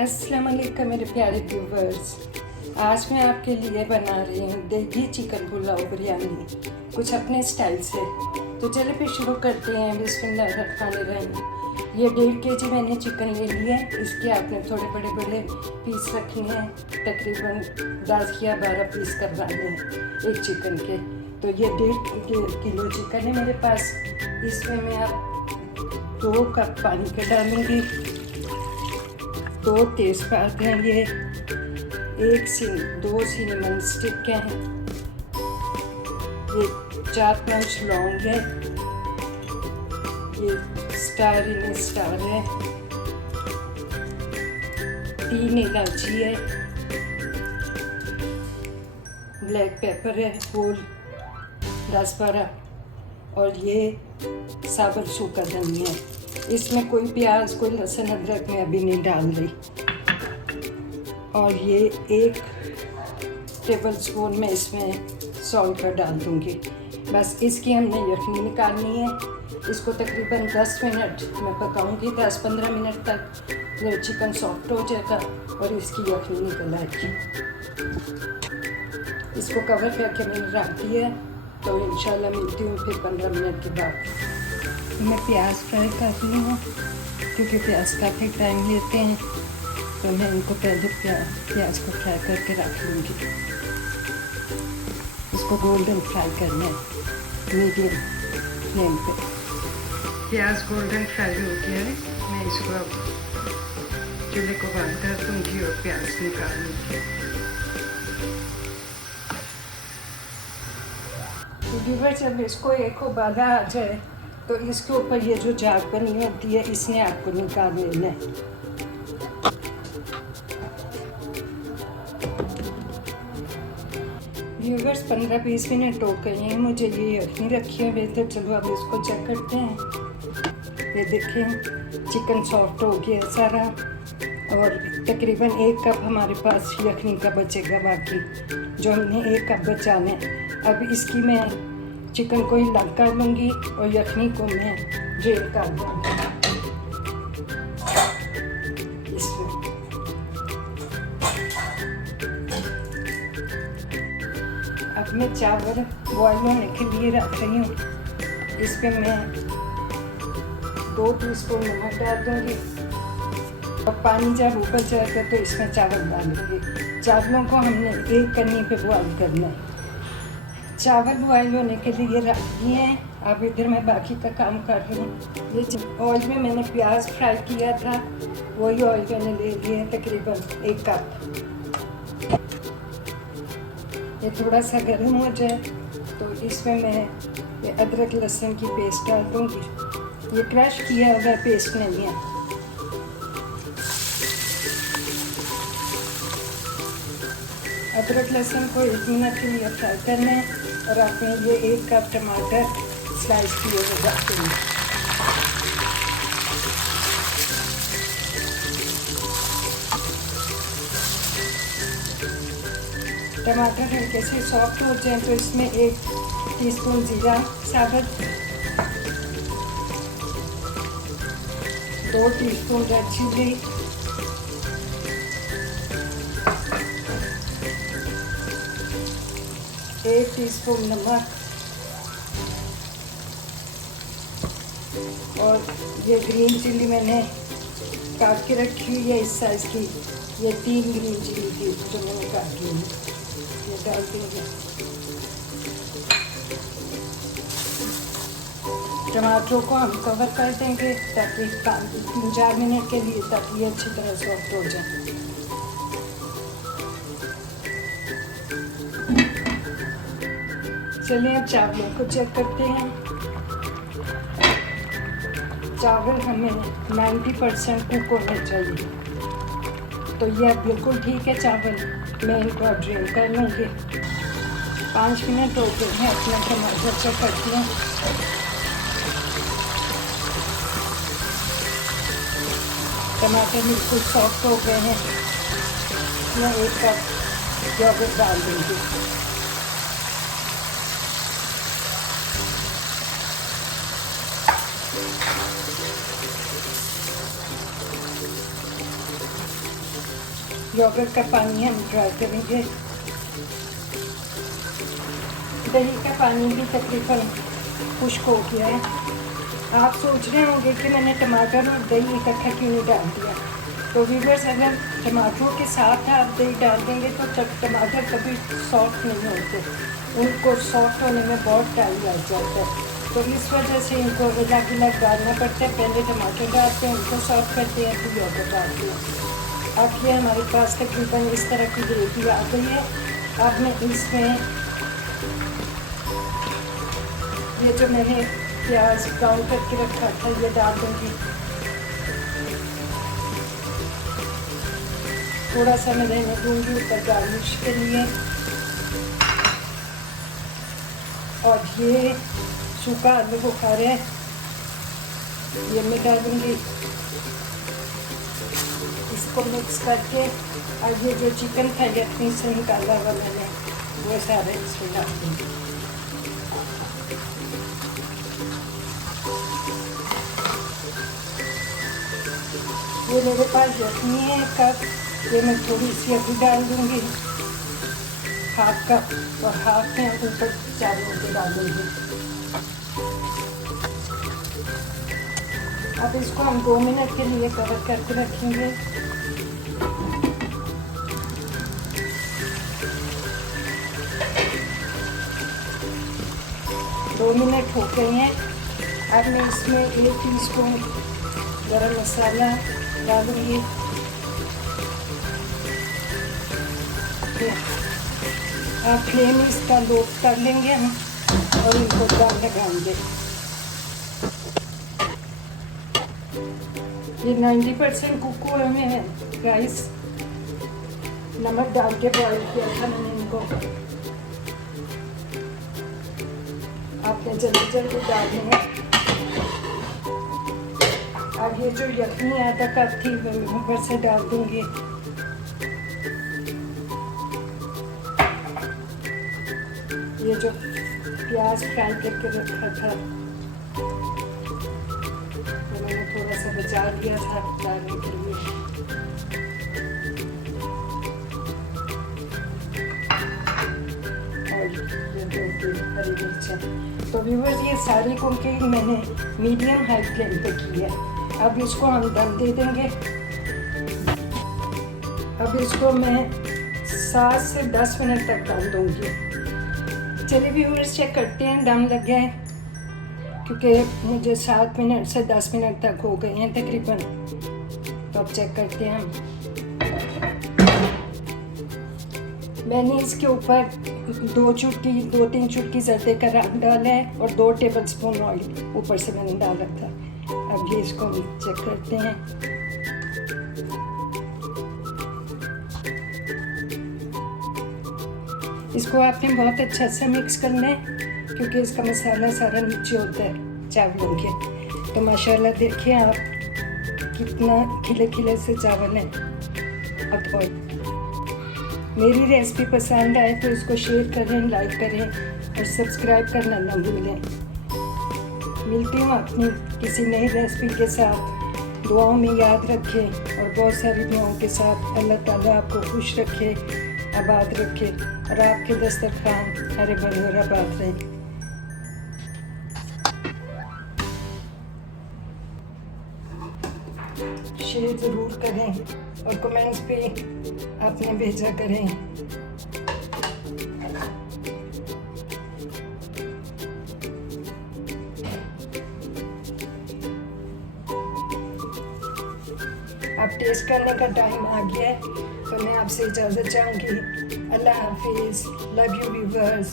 अस्सलाम वालेकुम मेरे प्यारे व्यूवर्स। आज मैं आपके लिए बना रही हूँ देगी चिकन पुलाव बिरयानी कुछ अपने स्टाइल से। तो चलिए फिर शुरू करते हैं। बिस्मिल्लाहिर्रहमानिर्रहीम। ये 1.5 kg मैंने चिकन ले लिया है। इसके आपने थोड़े बड़े बड़े पीस रखने हैं, तकरीबन 10 या 12 पीस करवाने हैं एक चिकन के। तो ये 1.5 किलो चिकन है मेरे पास। इसमें मैं अब 2 कप पानी का डालूँगी, 2 तेज़पात हैं, ये 2 सिनेमन स्टिक हैं, ये 4-5 लौंग है, ये स्टार है, 3 इलायची है, ब्लैक पेपर है होल 10-12, और ये साबुत सूखा धनिया है। इसमें कोई प्याज कोई लहसुन अदरक मैं अभी नहीं डाल रही। और ये 1 टेबल स्पून में इसमें सॉल्ट का डाल दूँगी। बस इसकी हमने यखनी निकालनी है। इसको तकरीबन 10 मिनट मैं पकाऊंगी, 10-15 मिनट तक ये चिकन सॉफ्ट हो जाएगा और इसकी यखनी निकल आएगी। इसको कवर करके मैंने रख दिया है। तो इंशाल्लाह मिलती हूँ फिर 15 मिनट के बाद। मैं प्याज फ्राई कर रही हूँ क्योंकि प्याज काफ़ी टाइम लेते हैं, तो मैं इनको पहले प्याज को फ्राई करके रख लूँगी। इसको गोल्डन फ्राई करना है मीडियम फ्लेम पे। प्याज गोल्डन फ्राई हो गया है। मैं इसको अब चूल्हे को बंद कर दूँगी और प्याज निकाल लूँगी। जब इसको एक उबाला आ जाए तो इसके ऊपर ये जो झाग बनी होती है इसने आपको निकाल लेना है। व्यूवर्स 15-20 मिनट हो गए हैं मुझे ये यखनी रखे हुए थे। चलो अब इसको चेक करते हैं। ये देखें चिकन सॉफ्ट हो गया सारा और तकरीबन 1 कप हमारे पास यखनी का बचेगा, बाकी जो हमने 1 कप बचाना है। अब इसकी मैं चिकन को ही अलग कर लूँगी और यखनी को मैं ड्रेन कर दूँगी इसमें। अब मैं चावल बॉयल होने के लिए रख रही हूँ। इस पर मैं 2 टीस्पून नमक डाल दूँगी और पानी जब उबल जाएगा तो इसमें चावल डालूँगी। चावलों को हमने 1 कन्नी पे बॉयल करना है। चावल बॉयल होने के लिए रख दिए हैं। अब इधर मैं बाकी का काम कर रही हूँ। ये ऑयल में मैंने प्याज फ्राई किया था, वही ऑयल मैंने ले लिए तकरीबन 1 कप। ये थोड़ा सा गर्म हो जाए तो इसमें मैं ये अदरक लहसुन की पेस्ट डाल दूँगी। ये क्रश किया हुआ पेस्ट नहीं है। अदरक लहसुन को 1 मिनट के लिए फ्राई करना है और आपने ये 1 कप टमाटर स्लाइस किए हुए रखते हैं। टमाटर हल्के से सॉफ्ट हो जाए तो इसमें 1 टीस्पून जीरा साबुत, 2 टीस्पून रेड चिली, 1 टीस्पून नमक और ये ग्रीन चिली मैंने काट के रखी हुई है इस साइज़ की। ये 3 ग्रीन चिली थी जो मैंने काट ली है, ये डाल देंगे। टमाटरों को हम कवर कर देंगे ताकि 3-4 मिनट के लिए, ताकि ये अच्छी तरह सॉफ्ट हो जाए। चलिए अब चावलों को चेक करते हैं। चावल हमें 90% कुक होने चाहिए। तो ये अब बिल्कुल ठीक है चावल। मैं इनको ड्रेन कर लूँगी। 5 मिनट हो गए हैं। अपना टमाटर चेक करती हूँ। टमाटर बिल्कुल सॉफ्ट हो गए हैं। मैं 1 कप योगर्ट डाल दूँगी। योगर्ट का पानी हम ट्राई करेंगे। दही का पानी भी तकरीबन खुश्क हो गया है। आप सोच रहे होंगे कि मैंने टमाटर और दही इकट्ठा क्यों नहीं डाल दिया। तो व्यूअर्स, अगर टमाटरों के साथ आप दही डाल देंगे तो टमाटर कभी सॉफ्ट नहीं होते, उनको सॉफ्ट होने में बहुत टाइम लग जाता है। तो इस वजह से इनको अलग अलग डालना पड़ता है। पहले टमाटर डालते हैं, उनको सॉफ्ट करते हैं, फिर योगर्ट डालते हैं। अब ये हमारे पास तकरीबन इस तरह की ग्रेवी आ गई है। अब मैं इसमें ये जो मैंने प्याज ब्राउन करके रखा था ये डाल दूँगी। थोड़ा सा मैं रहने दूँगी ऊपर गार्निश के लिए। और ये सूखा आलू बुखारा है, ये मैं डालूँगी। इसको मिक्स करके और ये जो चिकन था यखनी से निकाला हुआ मैंने वो सारे इसमें डाल दूँगी। ये मेरे पास यखनी है कप, ये मैं थोड़ी सी अभी डाल दूँगी, हाफ कप, और हाफ में ऊपर चावलों के डाल दूँगी। अब इसको हम 2 मिनट के लिए कवर करके रखेंगे। दो मिनट हो गए हैं। अब मैं इसमें 1 टीस्पून गरम मसाला डालूँगी। अब फ्लेम इसका लो कर लेंगे हम और इनको दम लगाएंगे। ये 90% कुक हुए में है राइस। नमक डाल के बॉईल किया था मैंने इनको। आपने जल्दी जल्दी डाल देंगे। अब ये जो यखनी आधा कप थी मैं ऊपर से डाल दूँगी। ये जो प्याज फ्राई करके रखा था तो मैंने थोड़ा सा बचा लिया था डालने के लिए। और ये 2 हरी मिर्चें। तो व्यूअर्स, ये सारी कुकिंग मैंने मीडियम हाई फ्लेम पे की है। अब इसको हम दम दे देंगे। अब इसको मैं 7 से 10 मिनट तक दम दूँगी। चलिए व्यूअर्स, चेक करते हैं दम लग गया है, क्योंकि मुझे 7 मिनट से 10 मिनट तक हो गए हैं तकरीबन। तो अब चेक करते हैं हम। मैंने इसके ऊपर 2-3 चुटकी जर्दे का रंग डाला है और 2 टेबलस्पून ऑयल ऊपर से मैंने डाला था। अब ये इसको चेक करते हैं। इसको आपने बहुत अच्छा से मिक्स करना है, क्योंकि इसका मसाला सारा नीचे होता है चावलों के। तो माशाल्लाह देखिए आप कितना खिले खिले से चावल हैं। और मेरी रेसिपी पसंद आए तो इसको शेयर करें, लाइक करें और सब्सक्राइब करना ना भूलें। मिलती हूँ अपनी किसी नई रेसिपी के साथ। दुआओं में याद रखें और बहुत सारी दुआओं के साथ। अल्लाह ताला आपको खुश रखे, आबाद रखे और आपके दस्तरखान हरे भरे और आबाद रहें। शेयर ज़रूर करें और कमेंट्स पे आपने भेजा करें। अब टेस्ट करने का टाइम आ गया है, तो मैं आपसे इजाज़त चाहूँगी। अल्लाह हाफिज़। Love you viewers.